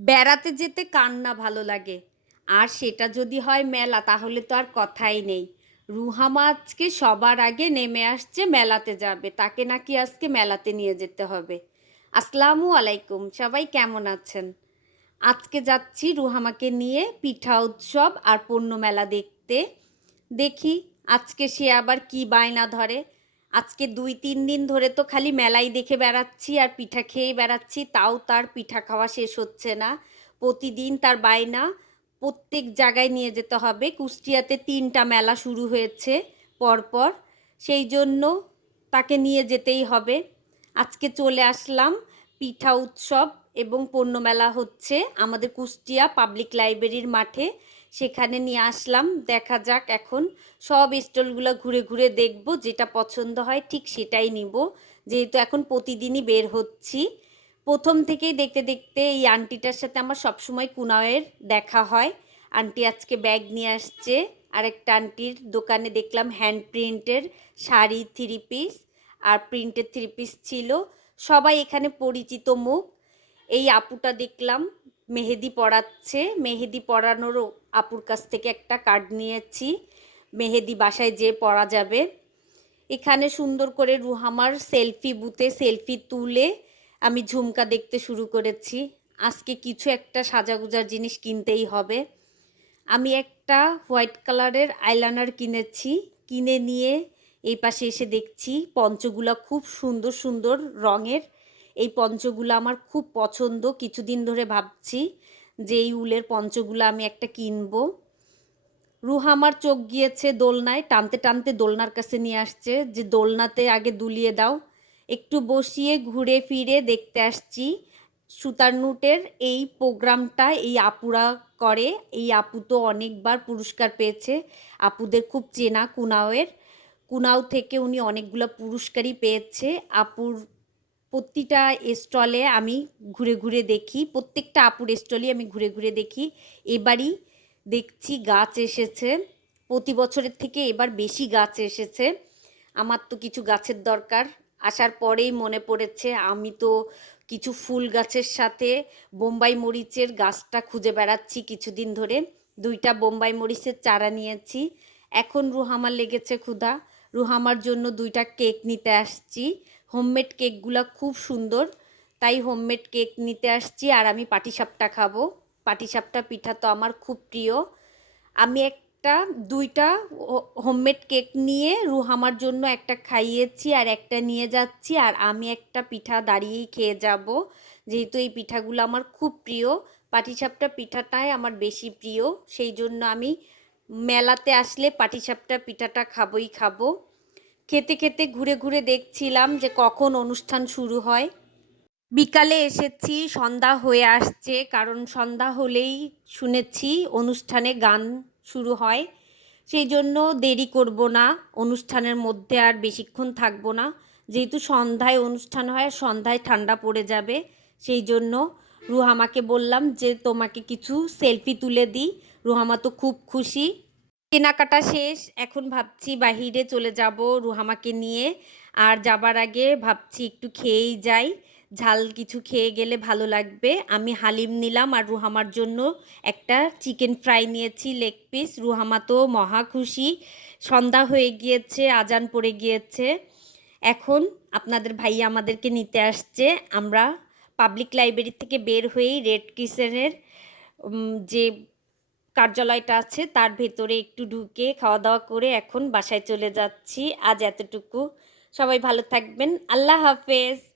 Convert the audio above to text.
বেড়াতে যেতে কার না ভালো লাগে? আর সেটা যদি হয় মেলা, তাহলে তো আর কথাই নেই। রুহামা আজকে সবার আগে নেমে আসছে মেলাতে যাবে, তাকে নাকি আজকে মেলাতে নিয়ে যেতে হবে। আসসালামু আলাইকুম, সবাই কেমন আছেন? আজকে যাচ্ছি রুহামাকে নিয়ে পিঠা উৎসব আর পণ্য মেলা দেখতে। দেখি আজকে সে আবার কি বায়না ধরে। আজকে দুই, তিন দিন ধরে তো খালি মেলাই দেখে বেড়াচ্ছি আর পিঠা খেয়েই বেড়াচ্ছি, তাও তার পিঠা খাওয়া শেষ হচ্ছে না। প্রতিদিন তার বায়না প্রত্যেক জায়গায় নিয়ে যেতে হবে। কুষ্টিয়াতে তিনটা মেলা শুরু হয়েছে পরপর, সেই জন্য তাকে নিয়ে যেতেই হবে। আজকে চলে আসলাম, পিঠা উৎসব এবং পণ্য মেলা হচ্ছে আমাদের কুষ্টিয়া পাবলিক লাইব্রেরির মাঠে। সেখানে নিয়ে আসলাম। দেখা যাক এখন সব স্টলগুলো ঘুরে ঘুরে দেখব, যেটা পছন্দ হয় ঠিক সেটাই নিব। যেহেতু এখন প্রতিদিনই বের হচ্ছি। প্রথম থেকেই দেখতে দেখতে এই আন্টিটার সাথে আমার সবসময় কুনাওয়ের দেখা হয়। আন্টি আজকে ব্যাগ নিয়ে আসছে। আরেকটা আন্টির দোকানে দেখলাম হ্যান্ড প্রিন্টের শাড়ি থ্রি পিস আর প্রিন্টের থ্রি পিস ছিল। সবাই এখানে পরিচিত মুখ। এই আপুটা দেখলাম, মেহেদি পড়াচ্ছে মেহেদি পড়ানোরও আপুর কাছ থেকে একটা কার্ড নিয়েছি। মেহেদি বাসায় যেয়ে পড়া যাবে। এখানে সুন্দর করে রুহামার সেলফি বুথে সেলফি তুলে আমি ঝুমকা দেখতে শুরু করেছি। আজকে কিছু একটা সাজাগুজার জিনিস কিনতেই হবে। আমি একটা হোয়াইট কালারের আইলাইনার কিনেছি। কিনে নিয়ে এই পাশে এসে দেখছি পঞ্চগুলা খুব সুন্দর সুন্দর রঙের। এই পঞ্চগুলো আমার খুব পছন্দ। কিছুদিন ধরে ভাবছি যে এই উলের পঞ্চগুলো আমি একটা কিনবো। রুহামার চোখ গিয়েছে দোলনায়, টানতে টানতে দোলনার কাছে নিয়ে আসছে। যে দোলনাতে আগে দুলিয়ে দাও, একটু বসিয়ে ঘুরে ফিরে দেখতে আসছি। সুতার নুটের এই প্রোগ্রামটা এই আপুরা করে, এই আপু তো অনেকবার পুরস্কার পেয়েছে। আপুদের খুব চেনা কুনাওয়ের। কুনাও থেকে উনি অনেকগুলো পুরস্কারই পেয়েছে। আপুর প্রতিটা স্টলে আমি ঘুরে ঘুরে দেখি, প্রত্যেকটা আপুর স্টলই আমি ঘুরে ঘুরে দেখি। এবারই দেখছি গাছ এসেছে, প্রতি বছরের থেকে এবার বেশি গাছ এসেছে। আমার তো কিছু গাছের দরকার, আসার পরেই মনে পড়েছে আমি তো কিছু ফুল গাছের সাথে বোম্বাই মরিচের গাছটা খুঁজে বেড়াচ্ছি কিছুদিন ধরে। দুইটা বোম্বাই মরিচের চারা নিয়েছি। এখন রুহামার লেগেছে ক্ষুধা। রুহামার জন্য দুইটা কেক নিতে আসছি। হোমমেড কেকগুলো খুব সুন্দর। তাই হোমমেড কেক নিতে আসছি আর আমি পাটিসাপটা খাব। পাটিসাপটা পিঠা তো আমার খুব প্রিয়। আমি একটা, দুইটা হোমমেড কেক নিয়ে রুহামার জন্য একটা খাইয়েছি আর একটা নিয়ে যাচ্ছি আর আমি একটা পিঠা দাঁড়িয়েই খেয়ে যাব। যেহেতু এই পিঠাগুলো আমার খুব প্রিয়, পাটিসাপটা পিঠাটাই আমার বেশি প্রিয়। সেই জন্য আমি মেলাতে আসলে পাটিসাপটা পিঠাটা খাবোই খাব। খেতে খেতে ঘুরে ঘুরে দেখছিলাম যে কখন অনুষ্ঠান শুরু হয়। বিকালে এসেছি, সন্ধ্যা হয়ে আসছে, কারণ সন্ধ্যা হলেই শুনেছি অনুষ্ঠানে গান শুরু হয়। সেই জন্য দেরি করব না, অনুষ্ঠানের মধ্যে আর বেশিক্ষণ থাকব না। যেহেতু সন্ধ্যায় অনুষ্ঠান হয়, সন্ধ্যায় ঠান্ডা পড়ে যাবে, সেই জন্য রুহামাকে বললাম যে তোমাকে কিছু সেলফি তুলে দিই। রুহামা তো খুব খুশি। কেনাকাটা শেষ, এখন ভাবছি বাহিরে চলে যাব রুহামাকে নিয়ে। আর যাবার আগে ভাবছি একটু খেয়েই যাই। ঝাল কিছু খেয়ে গেলে ভালো লাগবে। আমি হালিম নিলাম আর রুহামার জন্য একটা চিকেন ফ্রাই নিয়েছি, লেগ পিস। রুহামা তো মহা খুশি। সন্ধ্যা হয়ে গিয়েছে, আজান পড়ে গিয়েছে। এখন আপনাদের ভাইয়া আমাদেরকে নিতে আসছে। আমরা পাবলিক লাইব্রেরি থেকে বের হয়েই রেড কিচেনের যে কার্যালয়টা আছে, তার ভেতরে একটু ঢুকে খাওয়া দাওয়া করে এখন বাসায় চলে যাচ্ছি। আজ এতটুকু। সবাই ভালো থাকবেন। আল্লাহ হাফেজ।